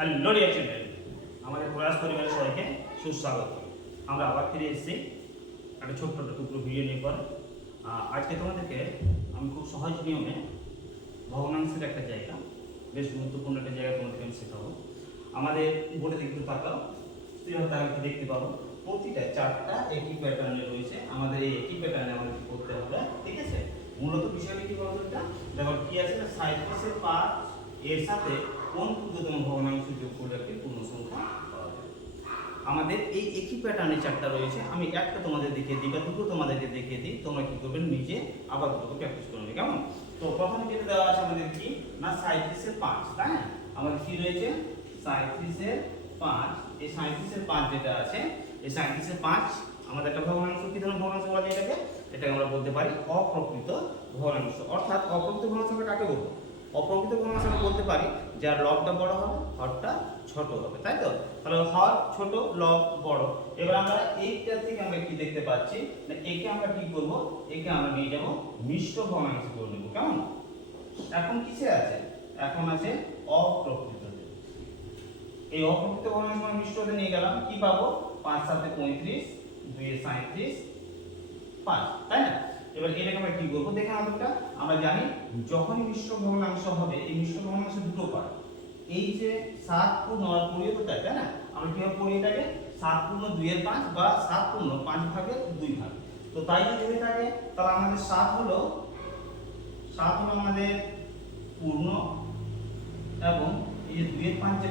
Hello dear children, আমাদের প্রয়াস পরিবারের সবাইকে সুস্বাগত। আমরা আবার ফিরে এসেছি একটা ছোট্ট টুকরো ভিডিও নিয়ে পর। আজকে তোমাদেরকে আমি খুব সহজ নিয়মে ভগ্নাংশের একটা জায়গা, বেশ গুরুত্বপূর্ণ একটা জায়গা তোমাদেরকে আমি শেখাবো। আমাদের বোর্ডে একটু তাকাও, তাহলে দেখতে পাবো প্রতিটা চারটা একই প্যাটার্নে রয়েছে। আমাদের এই একই প্যাটার্নে আমাদের কি করতে হবে, ঠিক আছে? মূলত বিষয়টা কি বলতো, এটা দেখো কি আছে না, সাইক্লোসের পার্ট এর সাথে কোন ক্ষুদ্রতম ভগ্নাংশ যোগ করলে একটি পূর্ণ সংখ্যা পাওয়া যায়। আমাদের এই একই প্যাটার্নে চারটা রয়েছে। আমি একটা তোমাদের দেখিয়ে দিই বা দুটো তোমাদেরকে দেখিয়ে দিই, তোমরা কি করবে নিজে আবার দুটো প্র্যাকটিস করবে, কেমন? তো প্রথমে যেটা দেওয়া আছে আমাদের কি না 37 এর 5, তাই না? আমাদের কি রয়েছে 37 এর 5। এই 37 এর 5 যেটা আছে, এই 37 এর 5 আমাদের একটা ভগ্নাংশ। কি ধরনের ভগ্নাংশ বলা যায় এটাকে আমরা বলতে পারি অপ্রকৃত ভগ্নাংশ। অর্থাৎ অপ্রকৃত ভগ্নাংশ আমরা কাকে বলবো? অপ্রকৃত ভগ্নাংশ আমরা বলতে পারি যার লবটা বড় হবে, হরটা ছোট হবে, তাই তো? তাহলে হর ছোট, লব বড়। এবার আমরা এইটা থেকে আমরা কি দেখতে পাচ্ছি না, একে আমরা কি করব, একে আমরা নিয়ে যাব মিশ্র ভগ্নাংশ করে নেব, কেমন? এখন কিসে আছে? এখন আছে অপ্রকৃততে। এই অপ্রকৃত ভগ্নাংশ আমরা মিশ্রতে নিয়ে গেলাম, কি পাবো? 5 7 35, 2 37, 5, তাই না? এবার এটাকে আমরা কি করবো দেখে আমাদেরটা আমরা জানি, যখনই মিশ্র ভগ্নাংশ হবে, এই মিশ্র ভগ্নাংশ দুটো পার্ট। এই যে 7 পূর্ণ আর পরিয়ে তো তাই না? আমরা কিভাবে পড়ি এটাকে? 7 পূর্ণ 2 এর 5 বা 7 পূর্ণ 5 ভাগের 2 ভাগ। তো তাই যদি হয়ে থাকে তাহলে আমাদের 7 হলো আমাদের পূর্ণ, এবং এই যে 2 এর 5 যে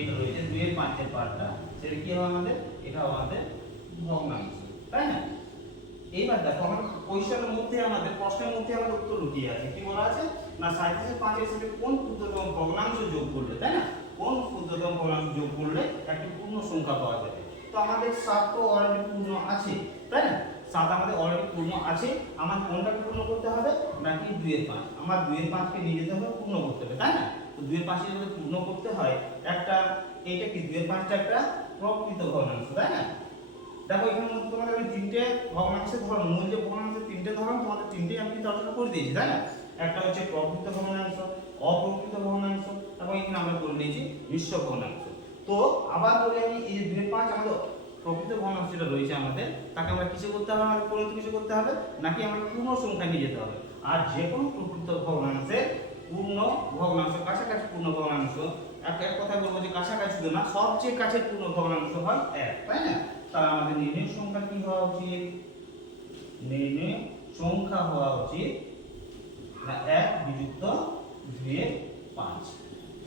এটা রয়েছে, 2 এর 5 এর পার্টটা, সেটা কি হবে আমাদের? এটা আমাদের ভগ্নাংশ, তাই না? এইবার দেখো আমাদের কোশ্চেনের মধ্যে, আমাদের প্রশ্নের মধ্যে আমাদের উত্তর লুকিয়ে আছে। কি বলা আছে না 37 এর 5 এর সাথে কোন ক্ষুদ্রতম ভগ্নাংশ যোগ করলে, তাই না? কোন ক্ষুদ্রতম ভগ্নাংশ যোগ করলে একটি পূর্ণ সংখ্যা পাওয়া যাবে। তো আমাদের 7 তো অলরেডি পূর্ণ আছে, তাই না? 7 আমাদের অলরেডি পূর্ণ আছে। আমার কোনটাকে পূর্ণ করতে হবে নাকি 2 এর 5? আমার 2 এর 5 কে নিয়ে যেতে হবে, পূর্ণ করতে হবে, তাই না? তো 2 এর 5 কে যদি পূর্ণ করতে হয়, একটা এইটা কি 2 এর 5টা একটা প্রকৃত ভগ্নাংশ, তাই না? দেখো এখানে তোমাদের আমি তিনটে ভগ্নাংশের ধরন, মূল যে ভগ্নাংশের তিনটে ধরন, তোমাদের তিনটেই আমি কিন্তু আলোচনা করে দিয়েছি, তাই না? একটা হচ্ছে প্রকৃত ভগ্নাংশ, অপ্রকৃত ভগ্নাংশ, এবং এখানে আমরা করে নিয়েছি মিশ্র ভগ্নাংশ। তো আবার বলি আমি, এই যে 2 এর 5 আমাদের প্রকৃত ভগ্নাংশ যেটা রয়েছে আমাদের, তাকে আমরা কিসে করতে হবে? আমাদের পরিণত কিসে করতে হবে নাকি আমরা পূর্ণ সংখ্যা নিয়ে যেতে হবে? আর যে কোনো প্রকৃত ভগ্নাংশের পূর্ণ ভগ্নাংশ, কাছাকাছি পূর্ণ ভগ্নাংশ, এক কথায় বলবো যে কাছাকাছি শুধু না, সবচেয়ে কাছের পূর্ণ ভগ্নাংশ হয় 1, তাই না? তাহলে আমাদের নির্ণয় সংখ্যা কি হওয়া উচিত? নির্ণয় সংখ্যা হওয়া উচিত না 1 বিযুক্ত 2 এর 5।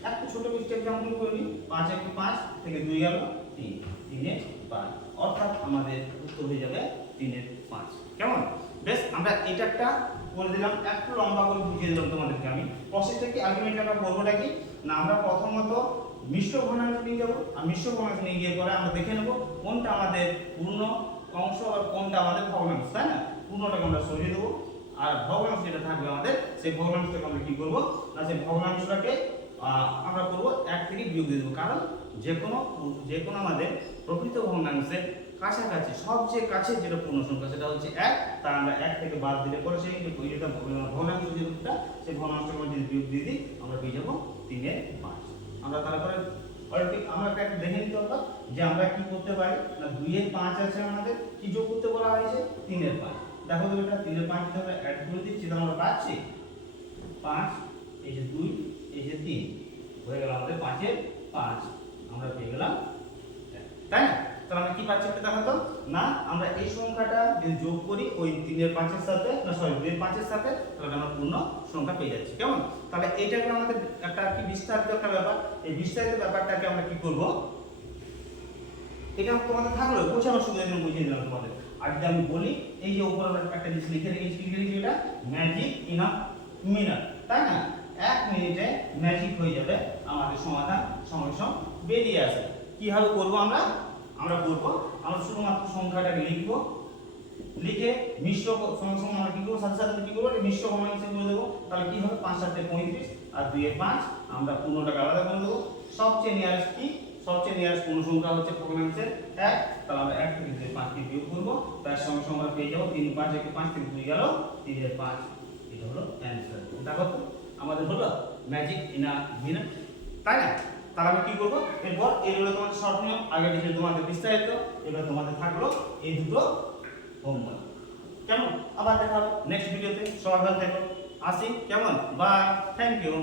একটা ছোট মিস্টেক এক্সাম্পল করি, 5 1 5 থেকে 2 গেল 3, 3 এর 5, অর্থাৎ আমাদের উত্তর হয়ে যাবে 3 এর 5, কেমন? বেশ, আমরা এটা একটা করে দিলাম, একটু লম্বা করে বুঝিয়ে দিলাম তোমাদেরকে আমি। প্রসেসটা কি, আলটিমেটলি আমরা করবোটা কি না, আমরা প্রথমত মিশ্র ভগ্নাংশ নিয়ে যাবো, আর মিশ্র ভগ্নাংশ নিয়ে গিয়ে পরে আমরা দেখে নেব কোনটা আমাদের পূর্ণ অংশ আর কোনটা আমাদের ভগ্নাংশ, তাই না? পূর্ণটাকে আমরা সরিয়ে দেবো, আর ভগ্নাংশ যেটা থাকবে আমাদের, সেই ভগ্নাংশটাকে আমরা কি করবো না, সেই ভগ্নাংশটাকে আমরা করবো 1 থেকে বিয়োগ দিয়ে দেবো। কারণ যে কোনো আমাদের প্রকৃত ভগ্নাংশের কাছাকাছি সবচেয়ে কাছে যেটা পূর্ণ সংখ্যা সেটা হচ্ছে 1, তার আমরা 1 থেকে বাদ দিলে পরে সেই যেটা ভগ্নাংশ যেটা, সেই ভগ্নাংশটাকে আমরা যদি বিয়োগ দিয়ে দিই, আমরা পেয়ে যাবো 3 এর 5। আমরা তারপরে অলরেডি আমরা একটা দেখে নিতে হবে যে আমরা কি করতে পারি না, 2 এর 5 আছে, আমাদের কি যোগ করতে বলা হয়েছে 3 এর 5। দেখো তো এটা 3 এর 5 যদি আমরা অ্যাড করে দিচ্ছি, তাহলে আমরা পাচ্ছি 5, এই যে 2, এই যে 3, হয়ে গেল আমাদের 5 এর 5, আমরা পেয়ে গেলাম, তাই না? তাহলে আমরা কি পাচ্ছি এটা দেখো তো না, আমরা এই সংখ্যাটা যদি যোগ করি ওই 3 এর 5 এর সাথে, না সরি 2 এর 5 এর সাথে, তাহলে আমরা পূর্ণ সংখ্যা পেয়ে যাচ্ছি, কেমন? তাহলে এইটাকে আমাদের একটা কি বিস্তারিত একটা ব্যাপার, এই বিস্তারিত ব্যাপারটাকে আমরা কি করব, এটা তোমাদের থাকলো বোঝানোর সুবিধার জন্য বুঝিয়ে দিলাম তোমাদের। আর যদি আমি বলি, এই যে উপরে একটা জিনিস লিখে রেখেছি, এটা ম্যাজিক ইন আ মিনিট, তাই না? 1 মিনিটে ম্যাজিক হয়ে যাবে, আমাদের সমাধান সঙ্গে সঙ্গে বেরিয়ে আসে। কিভাবে করব আমরা করব, আমরা শুধুমাত্র সংখ্যাটাকে লিখব, লিখে মিশ্র সঙ্গে আমরা কি করব, সাথে সাথে কি করব, মিশ্র ভগ্নাংশে করে দেবো। তাহলে কি হবে 5 7 35 আর 2 এর 5, আমরা পূর্ণটাকে আলাদা করে দেবো। সবচেয়ে নিয়ারেস্ট কি, সবচেয়ে নিয়ারেস্ট পূর্ণ সংখ্যা হচ্ছে ভগ্নাংশের 1, তাহলে আমরা 1 থেকে 2 এর 5 কে বিয়োগ করব, তার সঙ্গে সঙ্গে আমরা পেয়ে যাব 3 5 1 5 থেকে 2 গেল 3 এর 5। এটা হলো অ্যানসার। দেখো তো আমাদের হলো ম্যাজিক ইন আ মিনিট, তাই না? তাহলে আমি কি করবো এরপর এগুলো তোমাদের শর্ট নিয়ম, আগে দেখে তোমাদের বিস্তারিত, এবার তোমাদের থাকলো এই দুটো হোমওয়ার্ক। কেমন? আবার দেখা হবে নেক্সট ভিডিওতে। সবাই ভালো থেকো, আসি, কেমন? Bye, thank you.